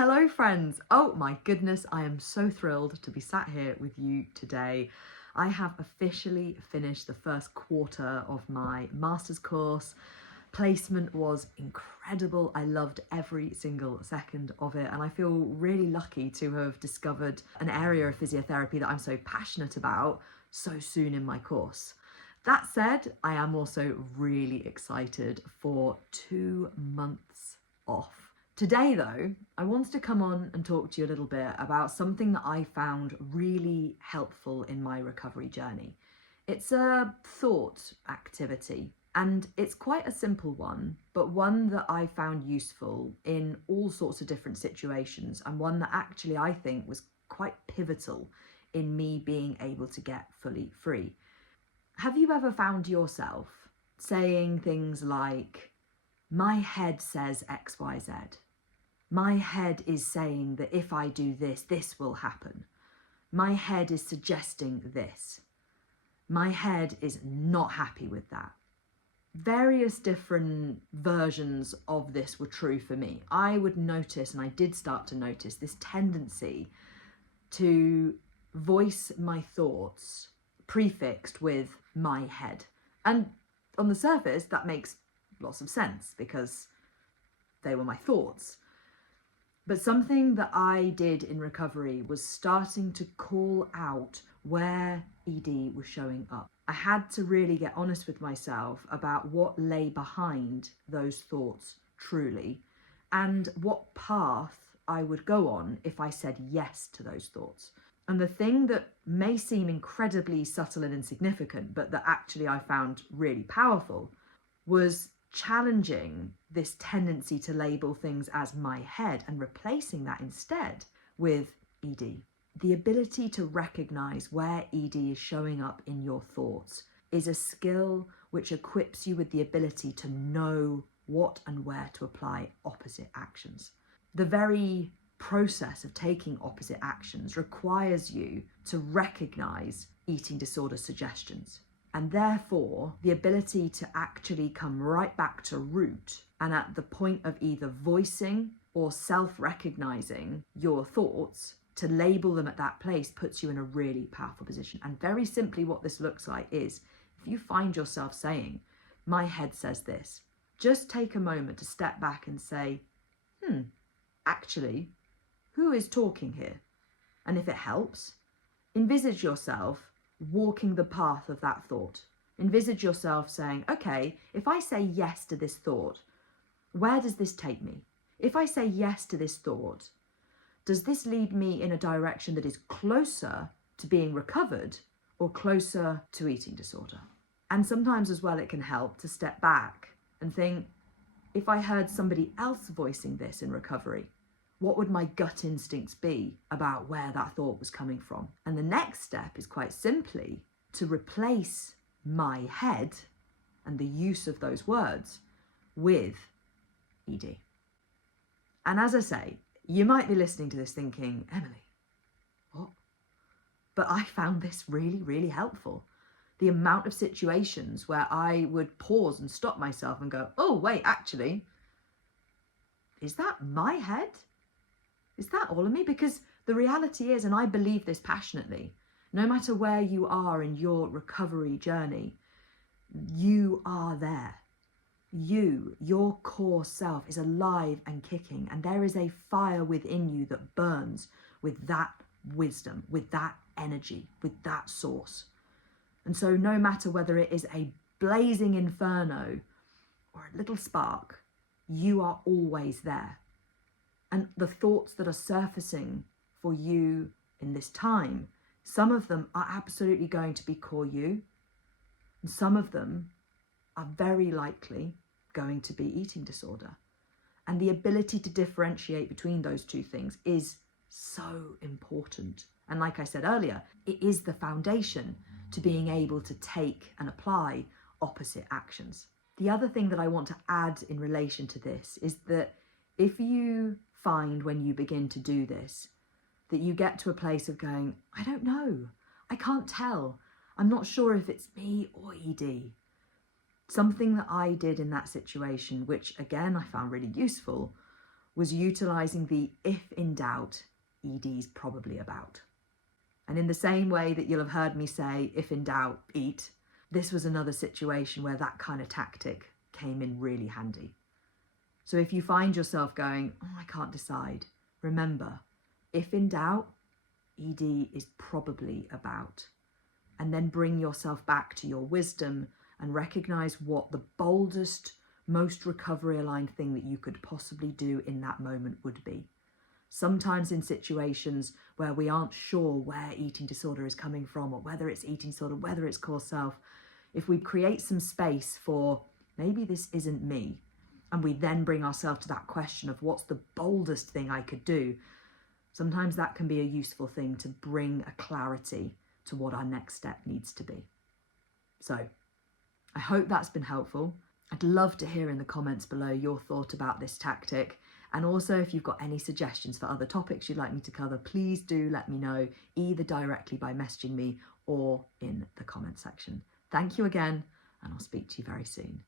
Hello friends! Oh my goodness, I am so thrilled to be sat here with you today. I have officially finished the first quarter of my master's course. Placement was incredible. I loved every single second of it, and I feel really lucky to have discovered an area of physiotherapy that I'm so passionate about so soon in my course. That said, I am also really excited for 2 months off. Today though, I wanted to come on and talk to you a little bit about something that I found really helpful in my recovery journey. It's a thought activity, and it's quite a simple one, but one that I found useful in all sorts of different situations, and one that actually I think was quite pivotal in me being able to get fully free. Have you ever found yourself saying things like, my head says XYZ? My head is saying that if I do this, this will happen. My head is suggesting this. My head is not happy with that. Various different versions of this were true for me. I would notice, and I did start to notice, this tendency to voice my thoughts prefixed with my head. And on the surface, that makes lots of sense because they were my thoughts. But something that I did in recovery was starting to call out where ED was showing up. I had to really get honest with myself about what lay behind those thoughts truly, and what path I would go on if I said yes to those thoughts. And the thing that may seem incredibly subtle and insignificant, but that actually I found really powerful, was challenging this tendency to label things as my head and replacing that instead with ED. The ability to recognize where ED is showing up in your thoughts is a skill which equips you with the ability to know what and where to apply opposite actions. The very process of taking opposite actions requires you to recognize eating disorder suggestions. And therefore, the ability to actually come right back to root and at the point of either voicing or self-recognizing your thoughts, to label them at that place puts you in a really powerful position. And very simply what this looks like is, if you find yourself saying, my head says this, just take a moment to step back and say, actually, who is talking here? And if it helps, envisage yourself walking the path of that thought. Envisage yourself saying, okay, if I say yes to this thought, where does this take me? If I say yes to this thought, does this lead me in a direction that is closer to being recovered or closer to eating disorder? And sometimes as well, it can help to step back and think, if I heard somebody else voicing this in recovery, what would my gut instincts be about where that thought was coming from? And the next step is quite simply to replace my head and the use of those words with ED. And as I say, you might be listening to this thinking, Emily, what? But I found this really, really helpful. The amount of situations where I would pause and stop myself and go, oh, wait, actually, is that my head? Is that all of me? Because the reality is, and I believe this passionately, no matter where you are in your recovery journey, you are there. You, your core self, is alive and kicking, and there is a fire within you that burns with that wisdom, with that energy, with that source. And so no matter whether it is a blazing inferno or a little spark, you are always there. And the thoughts that are surfacing for you in this time, some of them are absolutely going to be core you, and some of them are very likely going to be eating disorder. And the ability to differentiate between those two things is so important. And like I said earlier, it is the foundation to being able to take and apply opposite actions. The other thing that I want to add in relation to this is that if you find when you begin to do this, that you get to a place of going, I don't know, I can't tell, I'm not sure if it's me or ED. Something that I did in that situation, which again I found really useful, was utilising the if in doubt, ED's probably about. And in the same way that you'll have heard me say, if in doubt, eat, this was another situation where that kind of tactic came in really handy. So if you find yourself going, oh, I can't decide, remember, if in doubt, ED is probably about. And then bring yourself back to your wisdom and recognise what the boldest, most recovery-aligned thing that you could possibly do in that moment would be. Sometimes in situations where we aren't sure where eating disorder is coming from, or whether it's eating disorder, whether it's core self, if we create some space for maybe this isn't me, and we then bring ourselves to that question of what's the boldest thing I could do, sometimes that can be a useful thing to bring a clarity to what our next step needs to be. So I hope that's been helpful. I'd love to hear in the comments below your thought about this tactic. And also, if you've got any suggestions for other topics you'd like me to cover, please do let me know, either directly by messaging me or in the comment section. Thank you again, and I'll speak to you very soon.